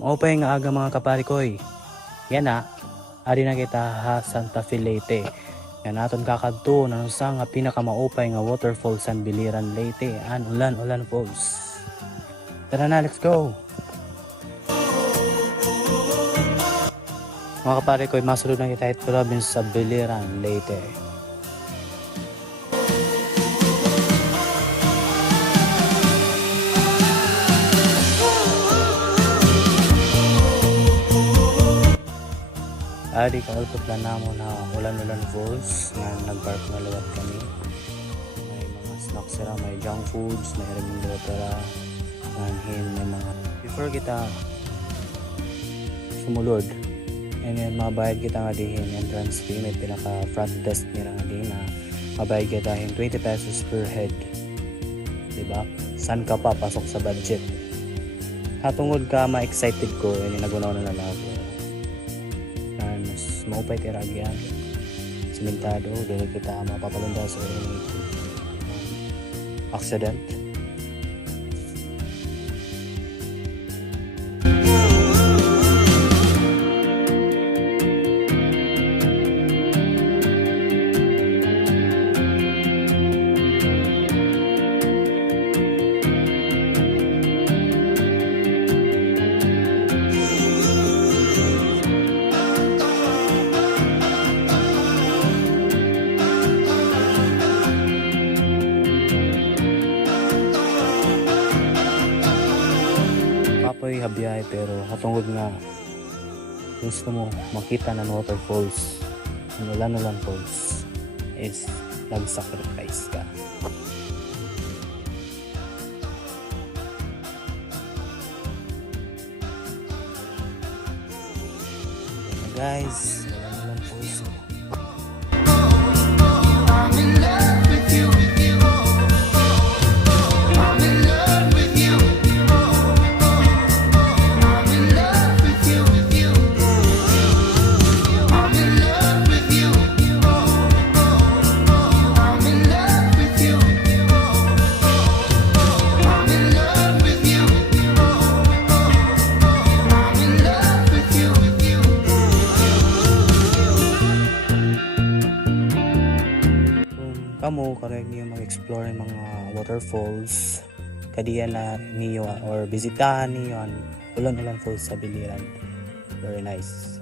Maupay nga aga mga kaparikoy. Yan na, ari na kita ha Santa Fe Leyte. Yan naton kakadto na sa nga pinakamaupay nga waterfall sa Biliran Leyte. An Ulan Falls. Tara na, let's go! Mga kaparikoy, masulod na kita ito province sa Biliran Leyte. Adi kaulpot na namo na Ulan Falls nga nagpark na luwat kami. May mga snacks sila, may junk foods, may remindotera, manhin, may mga before kita sumulod and then mabayad kita nga dihin entrance fee, may pinaka front desk nila nga dihin na mabayad kita 20 pesos per head, diba? San ka pa pasok sa budget hatungod ka ma-excited ko and nagunaw na lalabo mas maupay tiragyan simentado dahil kita mapapalunda sa accident. Kapoy habiyay pero hatungod nga gusto mo makita ng waterfalls ng Ulan Falls is nag-sacrifice ka. Guys, Ulan Falls. I'm in love with you. Kamo correct niyo mag-explore ng mga waterfalls kadiyan na niyo or bisitahan niyo ang Ulan Falls sa Biliran. Very nice.